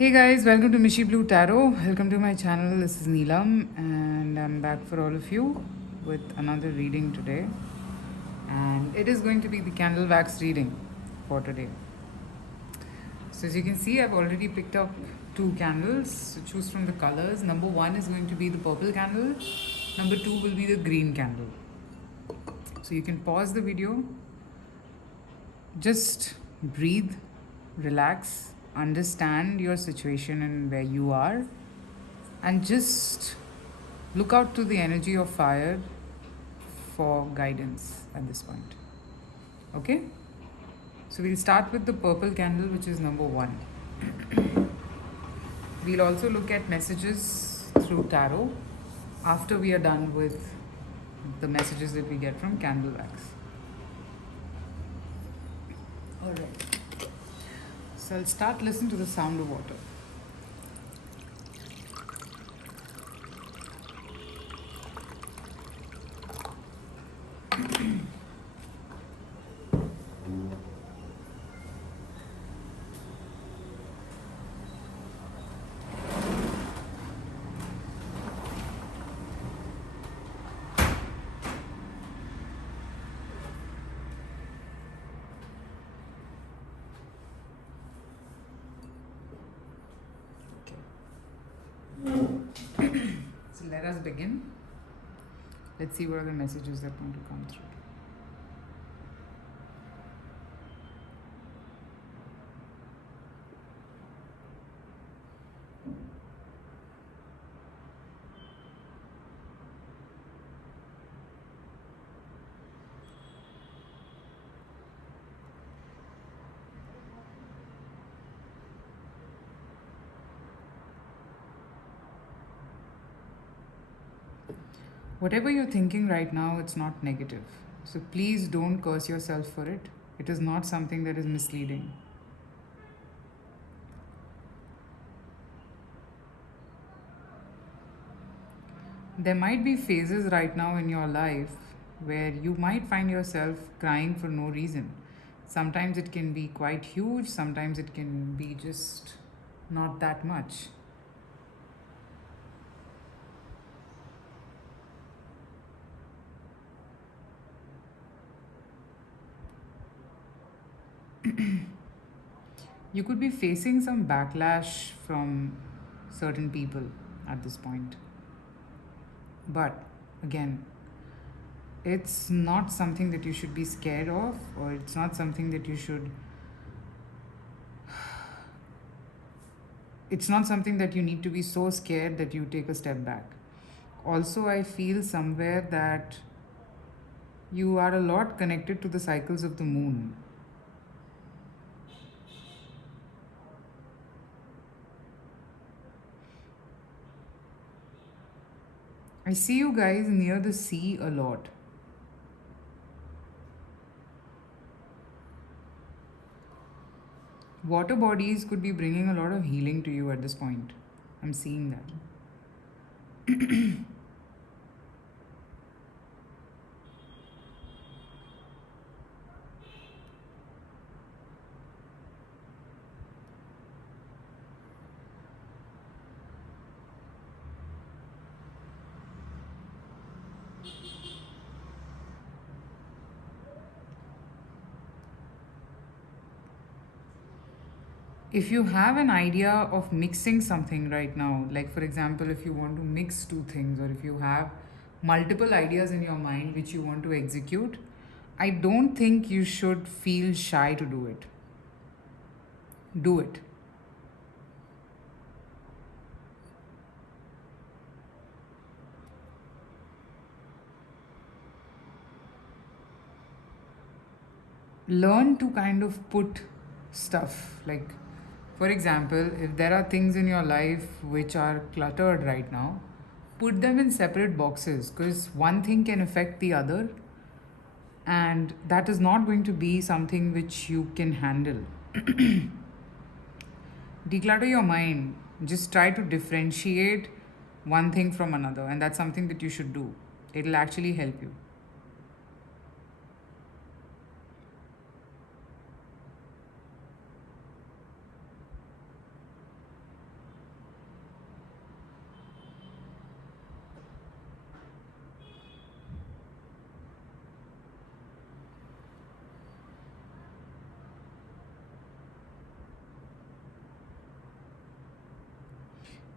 Hey guys, welcome to Mishi Blue Tarot. Welcome to my channel. This is Neelam, and I'm back for all of you with another reading today. And it is going to be the candle wax reading for today. So, as you can see, I've already picked up two candles. So, choose from the colors. Number one is going to be the purple candle, number two will be the green candle. So, you can pause the video, just breathe, relax, understand your situation and where you are, and just look out to the energy of fire for guidance at this point. Okay? So we'll start with the purple candle, which is number one. We'll also look at messages through tarot after we are done with the messages that we get from candle wax. Alright. So I'll start listening to the sound of water. So let us begin. Let's see what are the messages that are going to come through. Whatever you're thinking right now, it's not negative. So please don't curse yourself for it. It is not something that is misleading. There might be phases right now in your life where you might find yourself crying for no reason. Sometimes it can be quite huge, sometimes it can be just not that much. You could be facing some backlash from certain people at this point. But again, it's not something that you should be scared of, or it's not something that you should. It's not something that you need to be so scared that you take a step back. Also, I feel somewhere that you are a lot connected to the cycles of the moon. I see you guys near the sea a lot. Water bodies could be bringing a lot of healing to you at this point. I'm seeing that. If you have an idea of mixing something right now, like for example, if you want to mix two things, or if you have multiple ideas in your mind which you want to execute, I don't think you should feel shy to do it. Do it. Learn to kind of put stuff, like for example, if there are things in your life which are cluttered right now, put them in separate boxes, because one thing can affect the other, and that is not going to be something which you can handle. Declutter your mind. Just try to differentiate one thing from another, and that's something that you should do. It'll actually help you.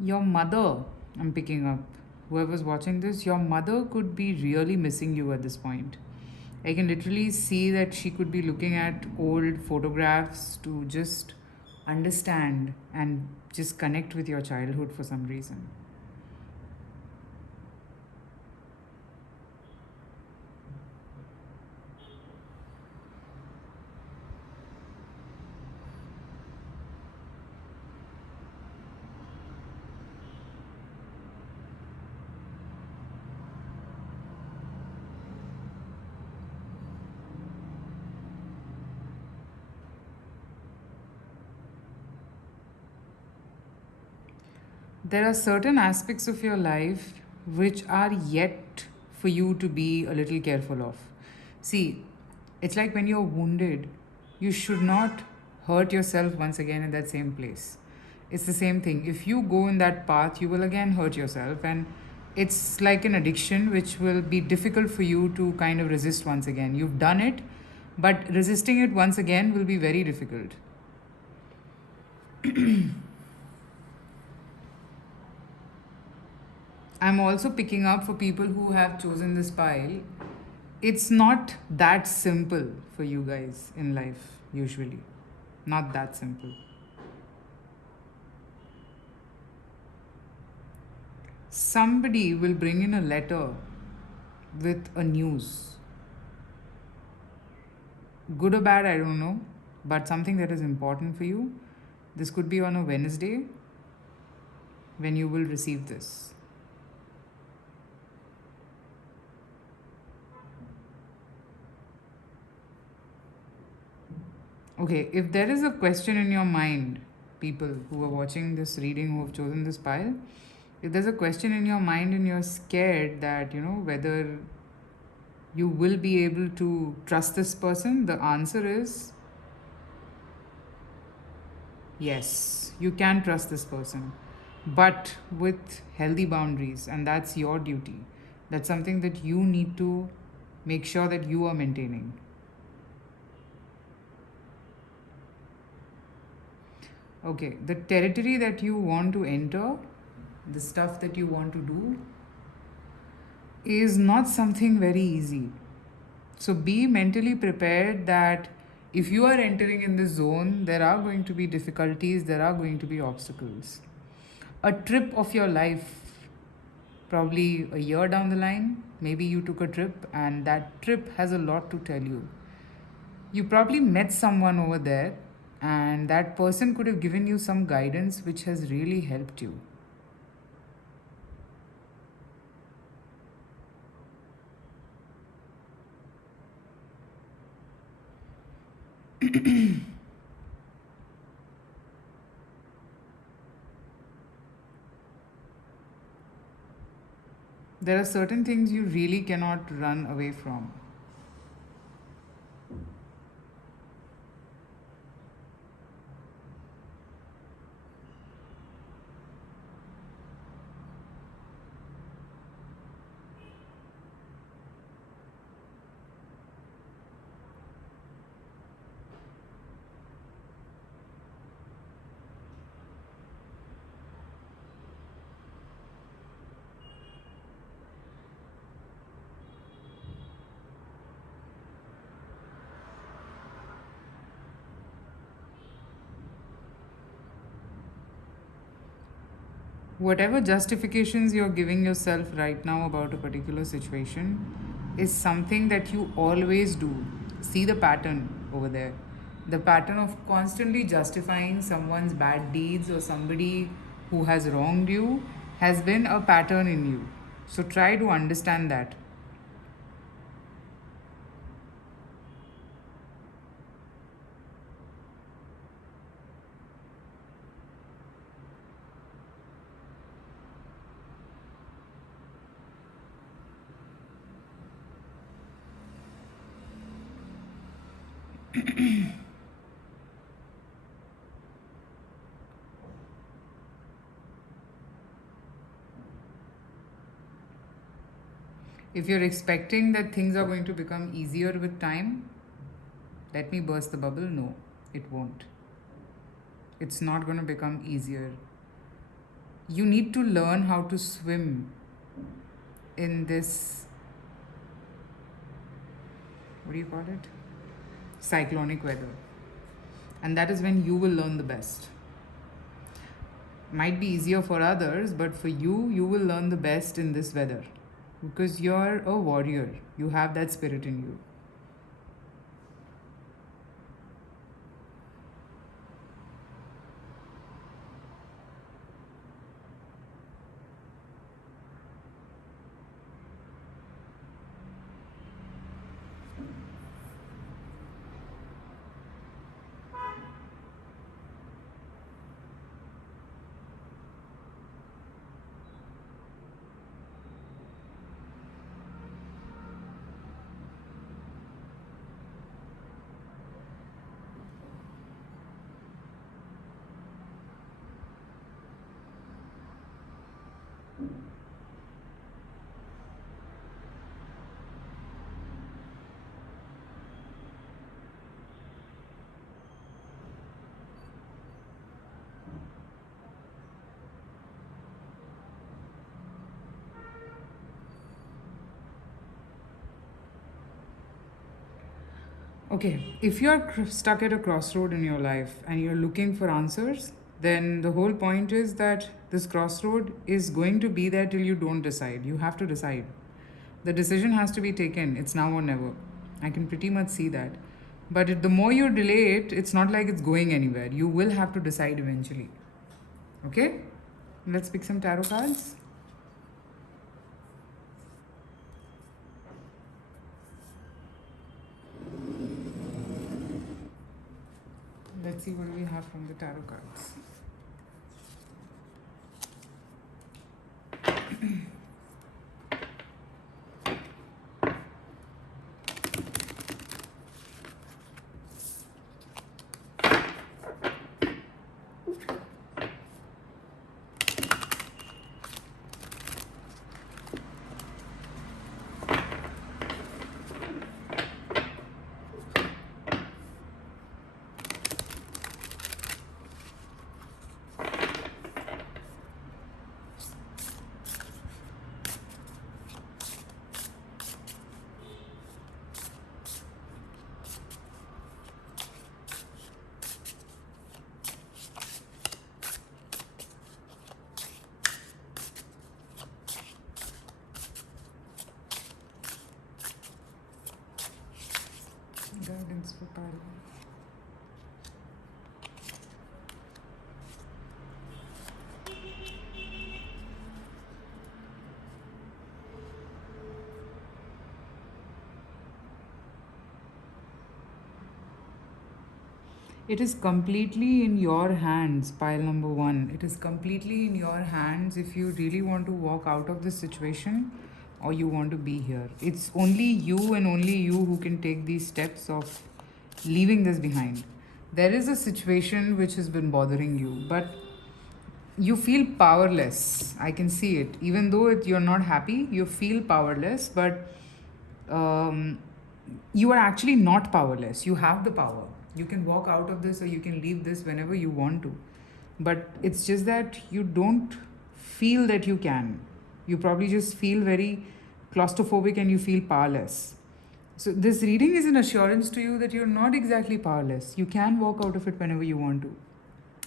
Your mother, I'm picking up. Whoever's watching this, your mother could be really missing you at this point. I can literally see that she could be looking at old photographs to just understand and just connect with your childhood for some reason. There are certain aspects of your life which are yet for you to be a little careful of. See, it's like when you're wounded, you should not hurt yourself once again in that same place. It's the same thing. If you go in that path, you will again hurt yourself, and it's like an addiction which will be difficult for you to kind of resist once again. You've done it, but resisting it once again will be very difficult. I'm also picking up for people who have chosen this pile. It's not that simple for you guys in life, usually. Not that simple. Somebody will bring in a letter with a news. Good or bad, I don't know, but something that is important for you. This could be on a Wednesday when you will receive this. Okay, if there is a question in your mind, people who are watching this reading who have chosen this pile, if there's a question in your mind and you're scared that, whether you will be able to trust this person, the answer is yes, you can trust this person, but with healthy boundaries, and that's your duty. That's something that you need to make sure that you are maintaining. Okay, the territory that you want to enter, the stuff that you want to do, is not something very easy. So be mentally prepared that if you are entering in this zone, there are going to be difficulties, there are going to be obstacles. A trip of your life, probably a year down the line, maybe you took a trip and that trip has a lot to tell you. You probably met someone over there, and that person could have given you some guidance which has really helped you. There are certain things you really cannot run away from. Whatever justifications you're giving yourself right now about a particular situation is something that you always do. See the pattern over there. The pattern of constantly justifying someone's bad deeds or somebody who has wronged you has been a pattern in you. So try to understand that. If you're expecting that things are going to become easier with time, let me burst the bubble. No, it won't. It's not going to become easier. You need to learn how to swim in this, what do you call it? Cyclonic weather. And that is when you will learn the best. Might be easier for others, but for you, you will learn the best in this weather because you're a warrior. You have that spirit in you. Okay, if you're stuck at a crossroad in your life and you're looking for answers, then the whole point is that this crossroad is going to be there till you don't decide. You have to decide. The decision has to be taken. It's now or never. I can pretty much see that. But the more you delay it, it's not like it's going anywhere. You will have to decide eventually. Okay? Let's pick some tarot cards. Let's see what do we have from the tarot cards. Guidance for Pile. It is completely in your hands, pile number one. It is completely in your hands if you really want to walk out of this situation or you want to be here. It's only you and only you who can take these steps of leaving this behind. There is a situation which has been bothering you, but you feel powerless. I can see it. Even though you're not happy, you feel powerless, but um, you are actually not powerless. You have the power. You can walk out of this or you can leave this whenever you want to. But it's just that you don't feel that you can. You probably just feel very claustrophobic and you feel powerless. So, this reading is an assurance to you that you're not exactly powerless. You can walk out of it whenever you want to.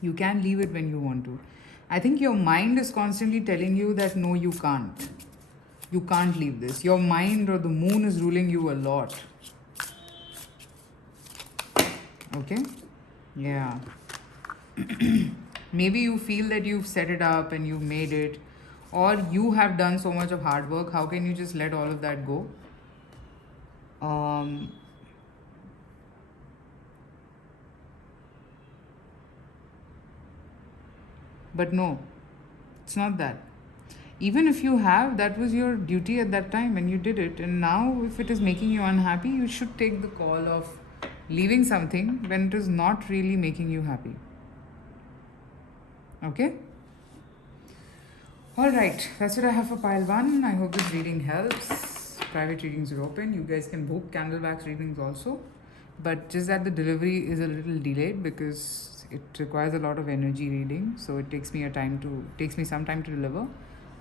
You can leave it when you want to. I think your mind is constantly telling you that no, you can't. You can't leave this. Your mind or the moon is ruling you a lot. Okay? Yeah. Maybe you feel that you've set it up and you've made it, or you have done so much of hard work. How can you just let all of that go? But no, it's not that. Even if you have, that was your duty at that time and you did it. And now, if it is making you unhappy, you should take the call of leaving something when it is not really making you happy. Okay? Alright, that's what I have for pile one. I hope this reading helps. Private readings are open. You guys can book candle wax readings also. But just that the delivery is a little delayed because It requires a lot of energy reading, so it takes me some time to deliver.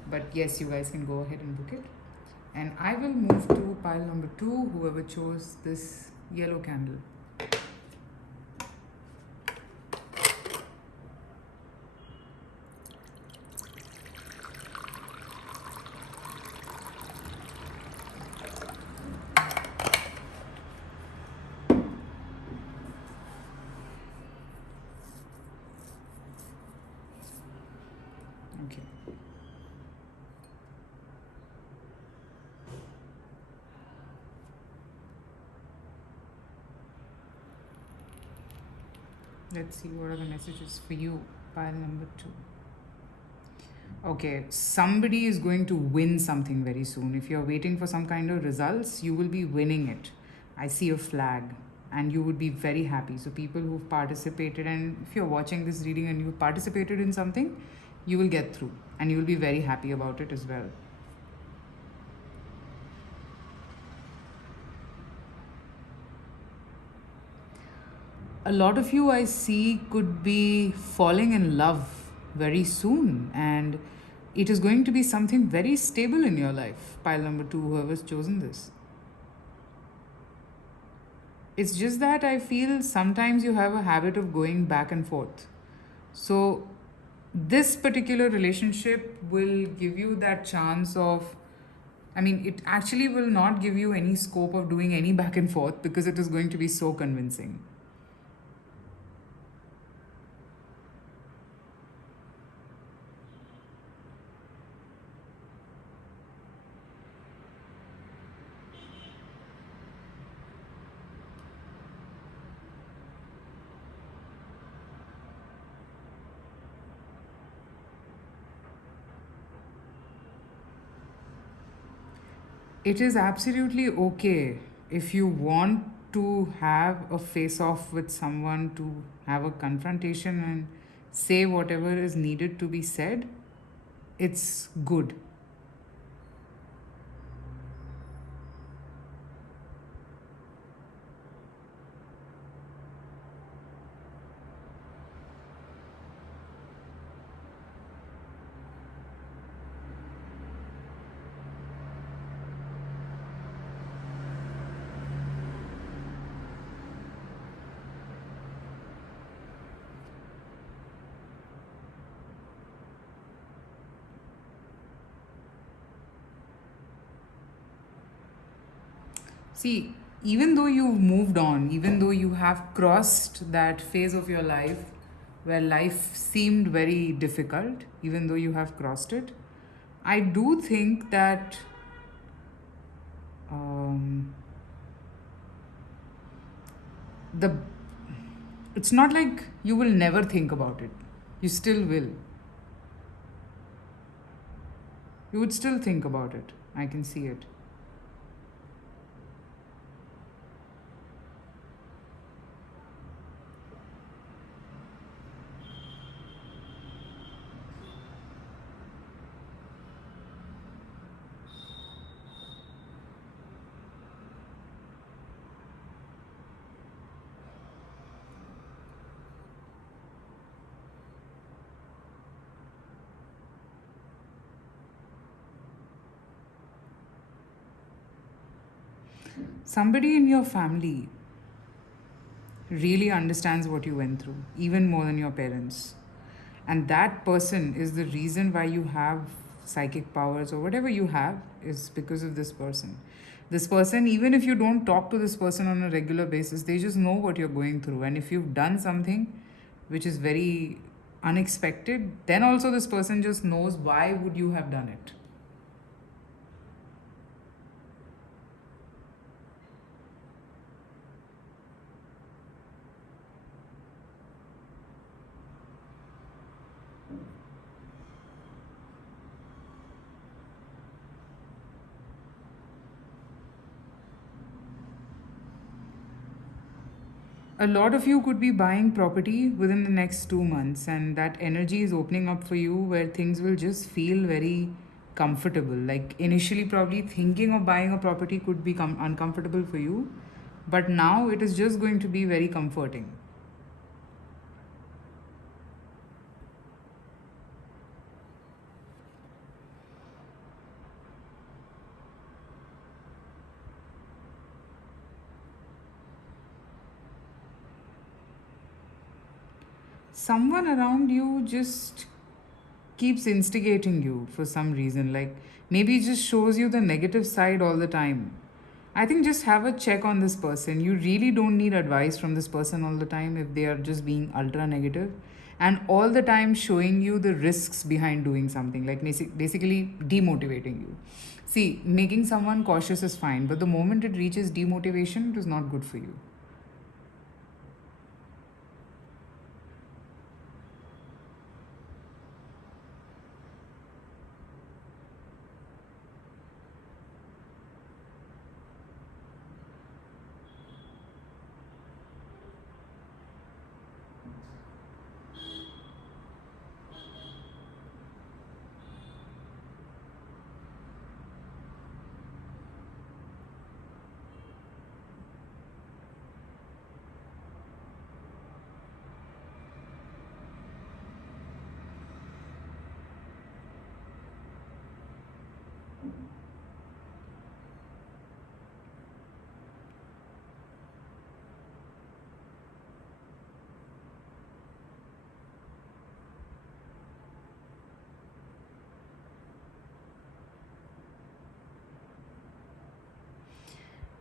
But yes, you guys can go ahead and book it. And I will move to pile number 2, whoever chose this yellow candle. Okay. Let's see what are the messages for you. Pile number 2. Okay, somebody is going to win something very soon. If you're waiting for some kind of results, you will be winning it. I see a flag and you would be very happy. So, people who've participated, and if you're watching this reading and you've participated in something, you will get through and you will be very happy about it as well. A lot of you I see could be falling in love very soon, and it is going to be something very stable in your life. Pile number 2, whoever's chosen this. It's just that I feel sometimes you have a habit of going back and forth. So, this particular relationship will give you that chance of, I mean, it actually will not give you any scope of doing any back and forth because it is going to be so convincing. It is absolutely okay if you want to have a face off with someone, to have a confrontation and say whatever is needed to be said. It's good. See, even though you've moved on, even though you have crossed that phase of your life where life seemed very difficult, even though you have crossed it, I do think that um, the it's not like you will never think about it. You still will. You would still think about it. I can see it. Somebody in your family really understands what you went through, even more than your parents. And that person is the reason why you have psychic powers or whatever you have, is because of this person. This person, even if you don't talk to this person on a regular basis, they just know what you're going through. And if you've done something which is very unexpected, then also this person just knows why would you have done it. A lot of you could be buying property within the next 2 months, and that energy is opening up for you where things will just feel very comfortable. Like, initially, probably thinking of buying a property could become uncomfortable for you, but now it is just going to be very comforting. someone around you just keeps instigating you for some reason. Like maybe it just shows you the negative side all the time. I think just have a check on this person. You really don't need advice from this person all the time if they are just being ultra negative and all the time showing you the risks behind doing something, like basically demotivating you. See, making someone cautious is fine, but the moment it reaches demotivation, it is not good for you.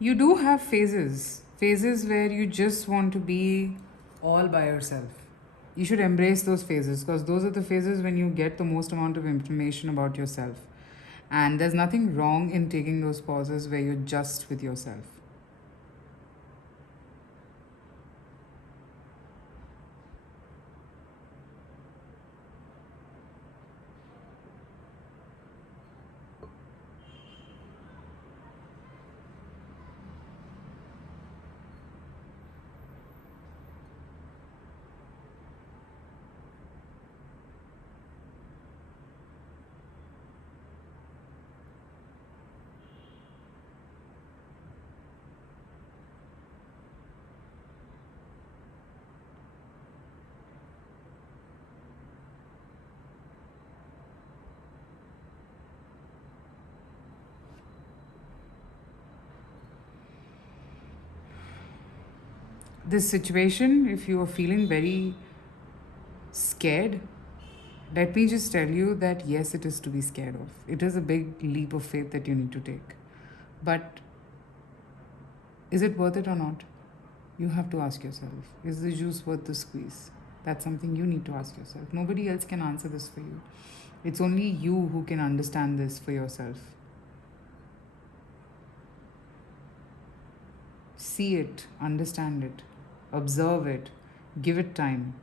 You do have phases where you just want to be all by yourself. You should embrace those phases because those are the phases when you get the most amount of information about yourself. And there's nothing wrong in taking those pauses where you're just with yourself. This situation, if you are feeling very scared, let me just tell you that yes, it is to be scared of. It is a big leap of faith that you need to take. But is it worth it or not? You have to ask yourself, is the juice worth the squeeze? That's something you need to ask yourself. Nobody else can answer this for you. It's only you who can understand this for yourself. See it, understand it, observe it, give it time.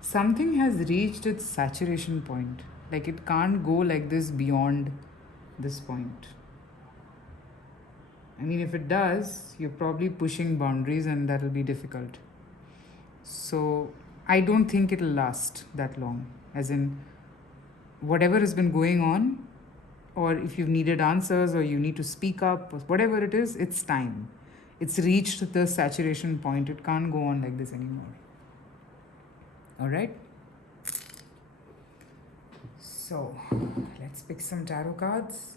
Something has reached its saturation point. Like it can't go like this beyond this point. I mean, if it does, you're probably pushing boundaries and that'll be difficult. So, I don't think it'll last that long. As in, whatever has been going on, or if you've needed answers or you need to speak up, or whatever it is, it's time. It's reached the saturation point. It can't go on like this anymore. All right? So, let's pick some tarot cards.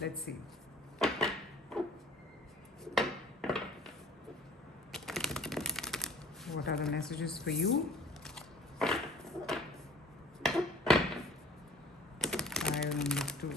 Let's see. What are the messages for you? 5 and 2.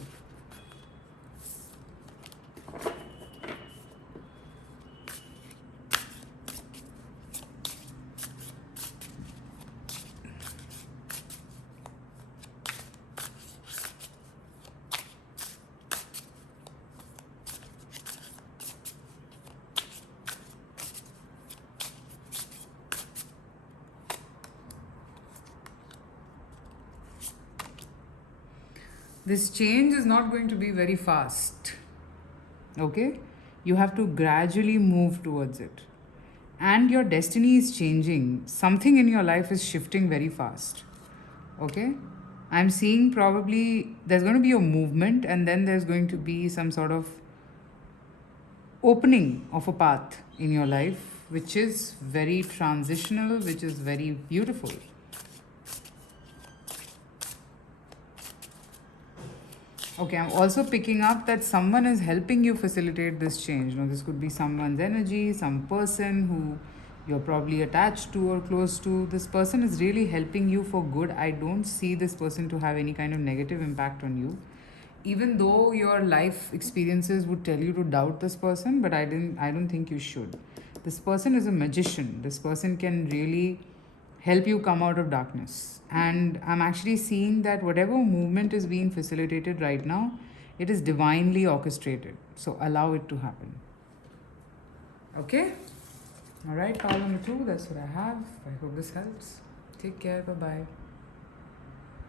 This change is not going to be very fast. Okay? You have to gradually move towards it. And your destiny is changing. Something in your life is shifting very fast. Okay? I'm seeing probably there's going to be a movement and then there's going to be some sort of opening of a path in your life, which is very transitional, which is very beautiful. Okay, I'm also picking up that someone is helping you facilitate this change. This could be someone's energy, some person who you're probably attached to or close to. This person is really helping you for good. I don't see this person to have any kind of negative impact on you. Even though your life experiences would tell you to doubt this person, but I don't think you should. This person is a magician. This person can really help you come out of darkness. And I'm actually seeing that whatever movement is being facilitated right now, it is divinely orchestrated. So allow it to happen. Okay? All right, pile number 2, that's what I have. I hope this helps. Take care. Bye bye.